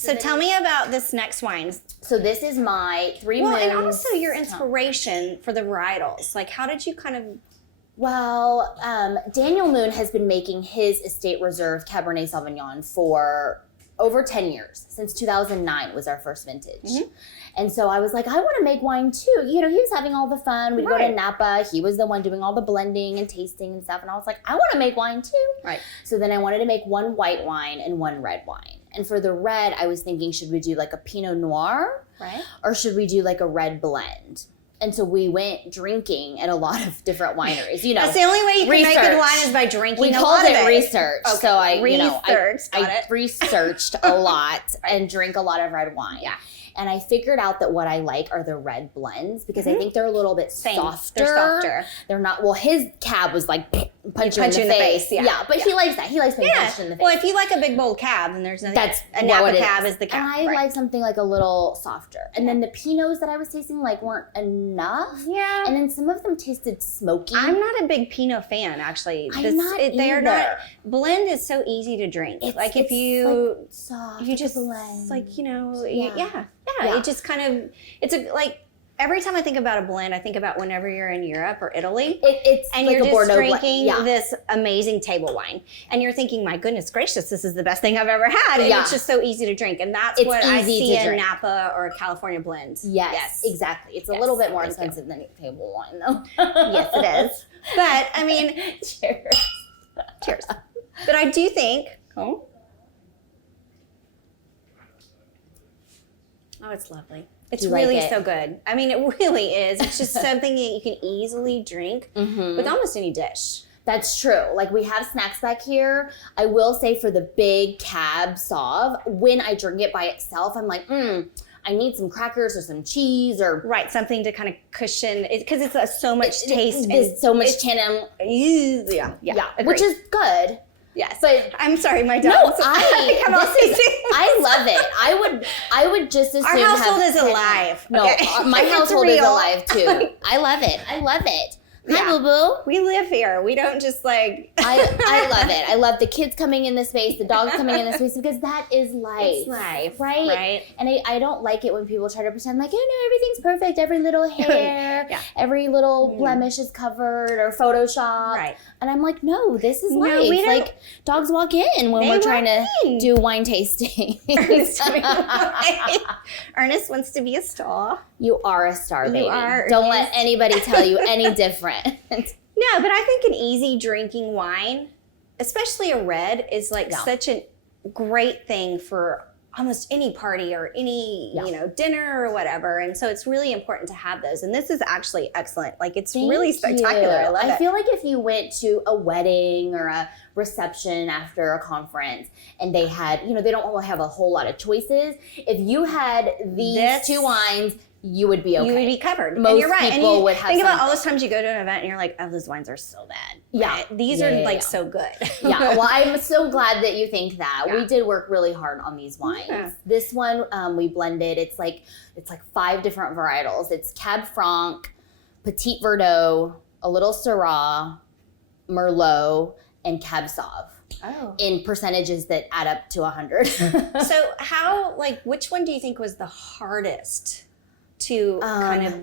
So tell me about this next wine. So this is my 3 Moons. Well, and also your inspiration for the varietals. Like, how did you kind of... Well, Daniel Moon has been making his Estate Reserve Cabernet Sauvignon for over 10 years. Since 2009 was our first vintage. Mm-hmm. And so I was like, I want to make wine too. You know, he was having all the fun. We'd go to Napa. He was the one doing all the blending and tasting and stuff. And I was like, I want to make wine too. Right. So then I wanted to make one white wine and one red wine. And for the red, I was thinking, should we do like a Pinot Noir? Right. Or should we do like a red blend? And so we went drinking at a lot of different wineries. You know, that's the only way you can make good wine is by drinking. We called it research. Okay. So I researched a lot and drink a lot of red wine. Yeah. And I figured out that what I like are the red blends because I think they're a little bit softer. They're softer. They're not, well, his cab was like punch you in the face. Yeah, but he likes that. He likes being punched in the face. Well, if you like a big bold cab, then there's nothing. That's a Napa cab is the cab. And I like something like a little softer. And then the Pinots that I was tasting like weren't enough. Yeah. And then some of them tasted smoky. I'm not a big Pinot fan, actually. I'm not either. Blend is so easy to drink. It's like if you, like soft, you just blend. like, you know, yeah. It just kind of, it's a, like, every time I think about a blend, I think about whenever you're in Europe or Italy. It's and like you're a just Bordeaux drinking this amazing table wine. And you're thinking, my goodness gracious, this is the best thing I've ever had. And it's just so easy to drink. And that's what I see in Napa or California blends. Yes, exactly. It's a little bit more expensive than table wine, though. Yes, it is. But, I mean, cheers. Cheers. But I do think, oh, it's lovely. It's really so good. I mean, it really is. It's just something that you can easily drink with almost any dish. That's true. Like, we have snacks back here. I will say for the big Cab Sauv, when I drink it by itself, I'm like, I need some crackers or some cheese or... Right, something to kind of cushion it, because it's so much taste. There's so much tannin. Yeah. Which is good. Yes, but I'm sorry, my dog. No, I love it. I would just as soon. Our household is alive. No, my household is alive too. I love it. I love it. Hi, boo boo. We live here. We don't just like. I love it. I love the kids coming in this space, the dogs coming in this space, because that is life. It's life, right? And I don't like it when people try to pretend like, everything's perfect. Every little hair, every little blemish is covered or Photoshop. Right. And I'm like, no, this is life. Like, dogs walk in when we're trying to do wine tasting. Ernest wants to be a star. You are a star, baby. You are. Don't let anybody tell you any different. No, but I think an easy drinking wine, especially a red, is like such a great thing for almost any party or any dinner or whatever. And so it's really important to have those. And this is actually excellent. Like, it's really spectacular. I love it. I feel like if you went to a wedding or a reception after a conference and they had, they don't have a whole lot of choices. If you had these two wines, you would be okay. You would be covered. Most and you're right. people and you would have think about all those times you go to an event and you're like, oh, those wines are so bad. Yeah. These are so good. Yeah. Well, I'm so glad that you think that. Yeah. We did work really hard on these wines. Yeah. This one we blended. It's like 5 different varietals. It's Cab Franc, Petit Verdot, a little Syrah, Merlot, and Cab Sauv. Oh. In percentages that add up to 100. So which one do you think was the hardest to kind of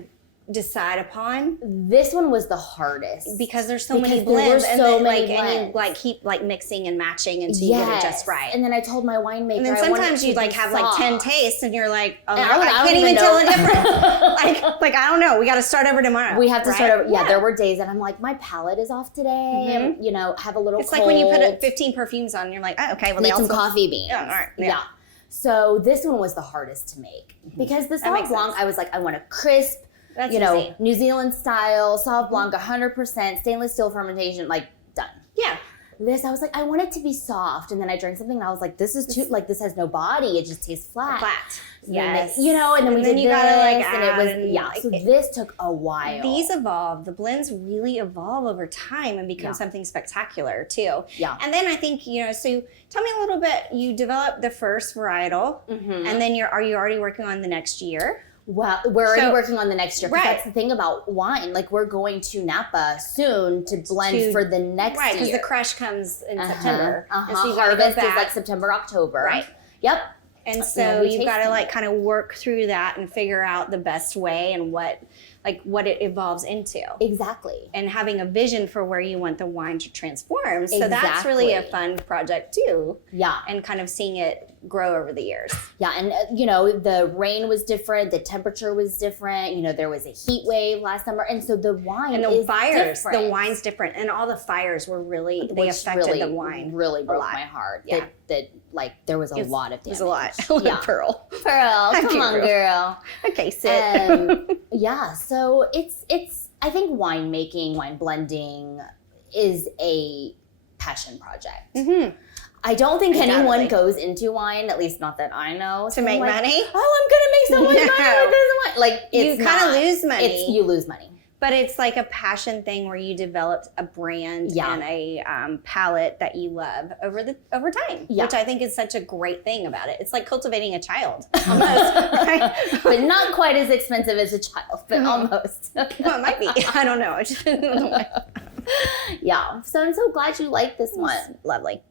decide upon? This one was the hardest because there's so many blends, and you keep keep mixing until you get it just right. And then I told my winemaker, and then sometimes you have 10 tastes, and you're like, oh, I can't even tell the difference. I don't know. We got to start over tomorrow. We have to start over. Yeah, there were days that I'm like, my palate is off today. And, have a little. It's cold. Like when you put 15 perfumes on, and you're like, oh, okay, well, need some coffee beans. Yeah, all right. Yeah. So this one was the hardest to make because the Sauv Blanc, I was like, I want a crisp, easy. New Zealand style Sauv Blanc, 100% stainless steel fermentation, done. Yeah. This, I was like, I want it to be soft, and then I drank something, and I was like, this is too, this has no body. It just tastes flat. Yes. And then we did you this, gotta and it was So this took a while. These evolve. The blends really evolve over time and become something spectacular too. Yeah. And then I think so. Tell me a little bit. You developed the first varietal, and then are you already working on the next year? Well, we're already working on the next year. Right. That's the thing about wine. We're going to Napa soon to blend for the next year. Right, because the crush comes in September. So harvest is September, October. Right. Yep. And so you've got to like kind of work through that and figure out the best way and what it evolves into. Exactly. And having a vision for where you want the wine to transform. So that's really a fun project too. Yeah. And kind of seeing it grow over the years. Yeah. And, the rain was different. The temperature was different. There was a heat wave last summer. And so the wine and the is fires, different. the wine's different. And all the fires were they affected the wine. Really broke my heart. Yeah. That there was a lot of damage. It was a lot. Yeah. Pearl, come on, girl. Okay, sit. Yeah. So it's I think winemaking, wine blending is a passion project. Mm-hmm. I don't think anyone goes into wine, at least not that I know, to make money. Oh, I'm gonna make so much money with this wine. Like you kind of lose money. You lose money. But it's like a passion thing where you developed a brand and a palate that you love over time, which I think is such a great thing about it. It's like cultivating a child, almost, right? But not quite as expensive as a child, but almost. Well, it might be. I don't know. Yeah. So I'm so glad you like this one. Lovely.